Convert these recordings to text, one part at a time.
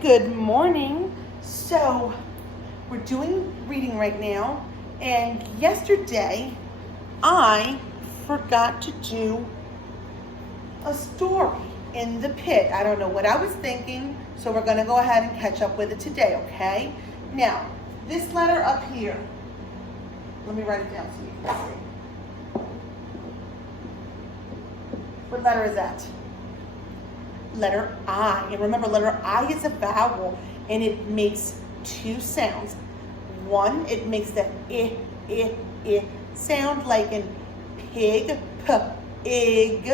Good morning. So we're doing reading right now, and yesterday I forgot to do a story in the pit. I don't know what I was thinking, so we're going to go ahead and catch up with it today, okay? Now, this letter up here, let me write it down so you can see. What letter is that? Letter I. And remember, letter I is a vowel, and it makes two sounds. One, it makes the I sound like in pig, ig,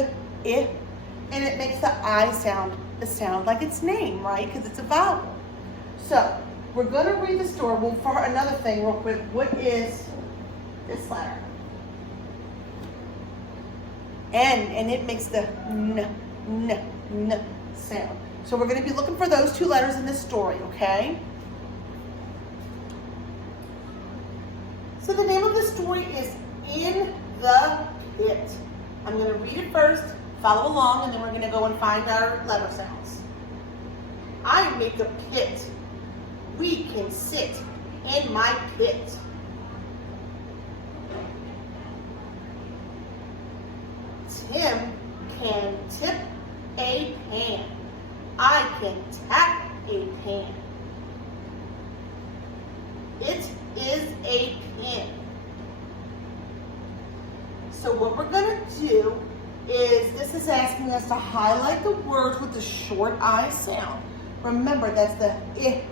I. And it makes the I sound like its name, right? Because it's a vowel. So, we're going to read the story. Well, for another thing, real quick, what is this letter? N, and it makes the n sound. So we're going to be looking for those two letters in this story, okay? So the name of the story is In the Pit. I'm going to read it first, follow along, and then we're going to go and find our letter sounds. I make a pit. We can sit in my pit. Tim can tip a pan. I can tap a pan. It is a pin. So what we're going to do is, this is asking us to highlight the words with the short I sound. Remember, that's the I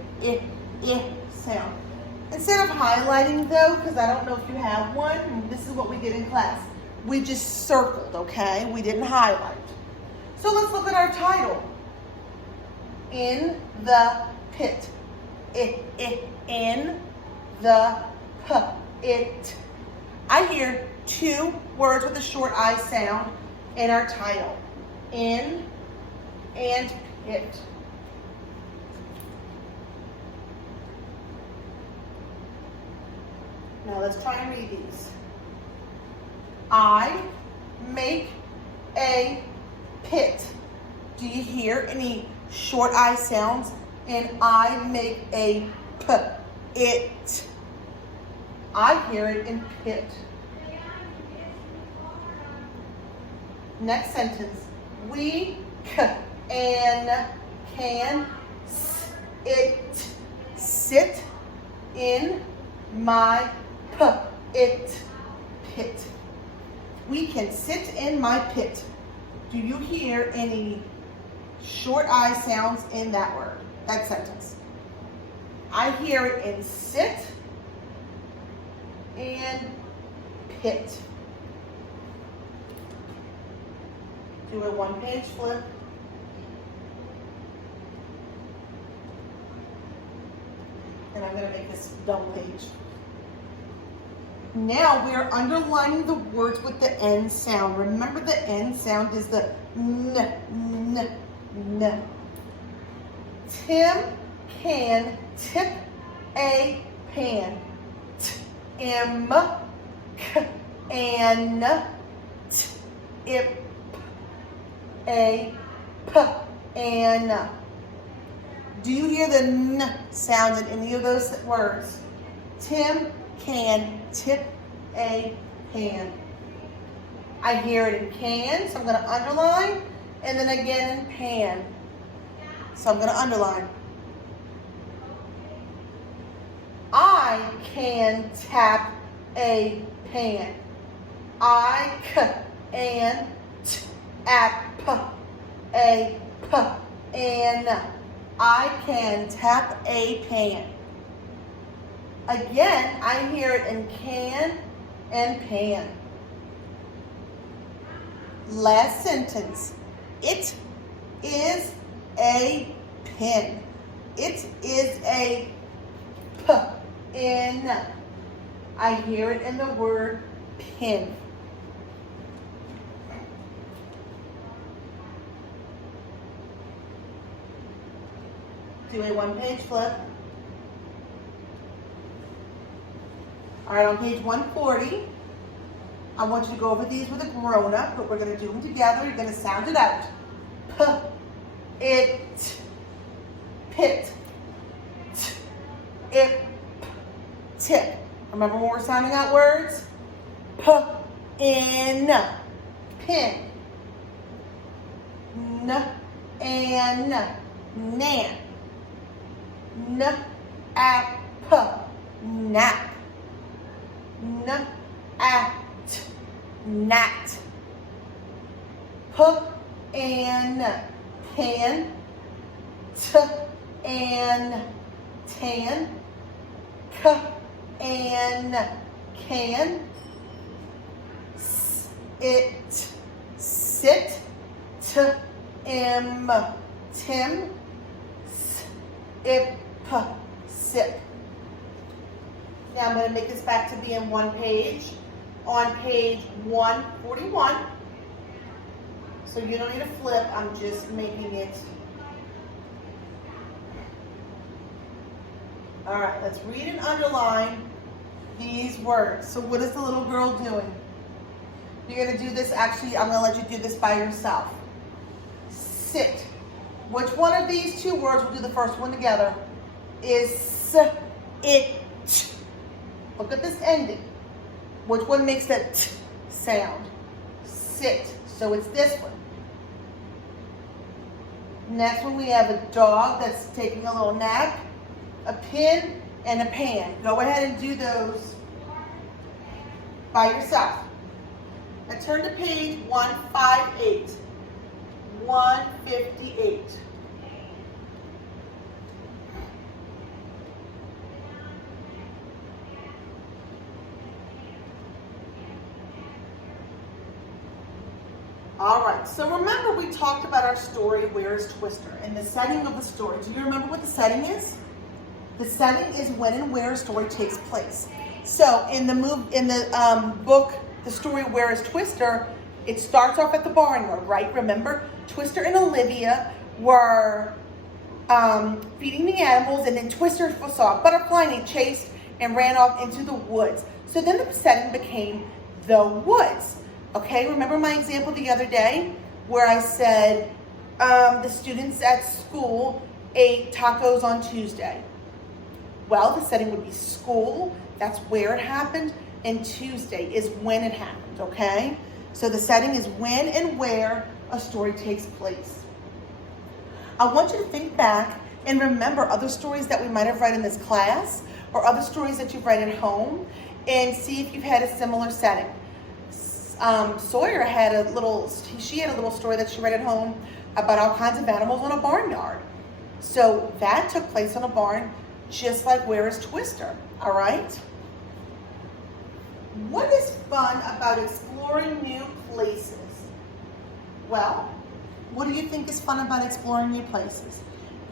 sound. Instead of highlighting though, because I don't know if you have one, this is what we did in class. We just circled, okay? We didn't highlight. So let's look at our title. In the pit. In the pit. I hear two words with a short I sound in our title. In and pit. Now let's try and read these. I make a pit. Do you hear any short I sounds? And I make a p, it. I hear it in pit. Next sentence. We can it sit in my pit. We can sit in my pit. Do you hear any short I sounds in that word, that sentence? I hear it in sit and pit. Do a one-page flip. And I'm going to make this double page. Now we are underlining the words with the N sound. Remember, the N sound is the n. Tim can tip a pan. Tim can tip a pan. Do you hear the n sound in any of those words? Tim can tip a pan. I hear it in can, so I'm going to underline, and then again in pan. So I'm going to underline. I can tap a pan. I can tap a pan. I can tap a pan. Again, I hear it in can and pan. Last sentence. It is a pin. It is a pin. I hear it in the word pin. Do a one-page flip. All right, on page 140, I want you to go over these with a grown-up, but we're going to do them together. You're going to sound it out. P, it, pit, ip, tip. Remember when we're sounding out words? P, in, pin, n, and, nan, n, at, p, nap, n, at, nat, p, and, pan, t, and, tan, k, and, can, it, sit, t, im, tim, ip, sip. Now I'm going to make this back to being one page. On page 141. So you don't need to flip, I'm just making it. All right, let's read and underline these words. So what is the little girl doing? You're going to do this, actually, I'm going to let you do this by yourself. Sit. Which one of these two words, we'll do the first one together, is it. Look at this ending. Which one makes that t sound? Sit. So it's this one. Next one we have a dog that's taking a little nap, a pin, and a pan. Go ahead and do those by yourself. Now turn to page 158. 158. All right, so remember we talked about our story, Where is Twister? And the setting of the story. Do you remember what the setting is? The setting is when and where a story takes place. So in the book, the story Where is Twister, it starts off at the barnyard, right? Remember, Twister and Olivia were feeding the animals, and then Twister saw a butterfly and he chased and ran off into the woods. So then the setting became the woods. Okay, remember my example the other day where I said the students at school ate tacos on Tuesday. Well, the setting would be school, that's where it happened, and Tuesday is when it happened, okay? So the setting is when and where a story takes place. I want you to think back and remember other stories that we might have read in this class or other stories that you've read at home and see if you've had a similar setting. Sawyer had a little story that she read at home about all kinds of animals on a barnyard. So that took place on a barn, just like Where is Twister, all right? What is fun about exploring new places? Well, what do you think is fun about exploring new places?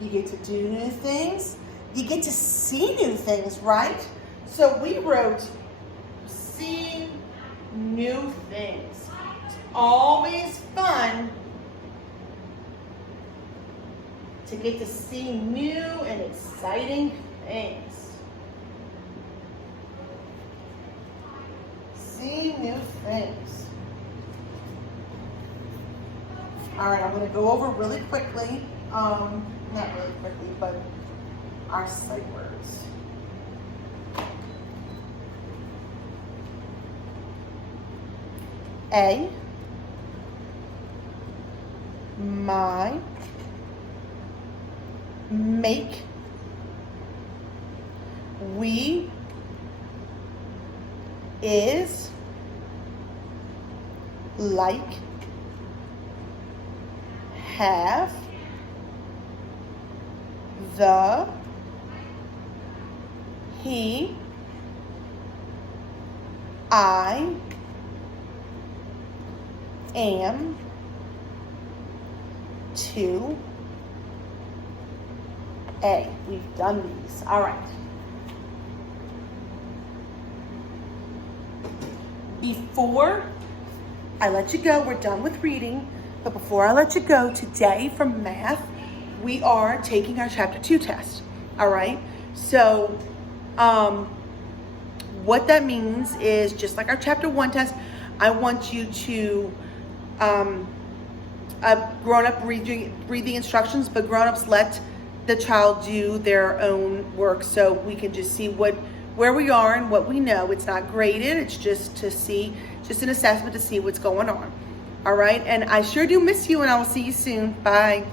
You get to do new things. You get to see new things, right? So we wrote, see new things. It's always fun to get to see new and exciting things. See new things. All right, I'm going to go over really quickly, not really quickly, but our sight words. A, my, make, we, is, like, have, the, he, I, am, to, a. We've done these. All right. Before I let you go, we're done with reading, but before I let you go, today from math, we are taking our chapter 2 test. All right. So, what that means is just like our chapter 1 test, I want you to grown-up read the instructions, but grown-ups let the child do their own work so we can just see where we are and what we know. It's not graded, it's just to see, just an assessment to see what's going on. All right, and I sure do miss you, and I will see you soon. Bye.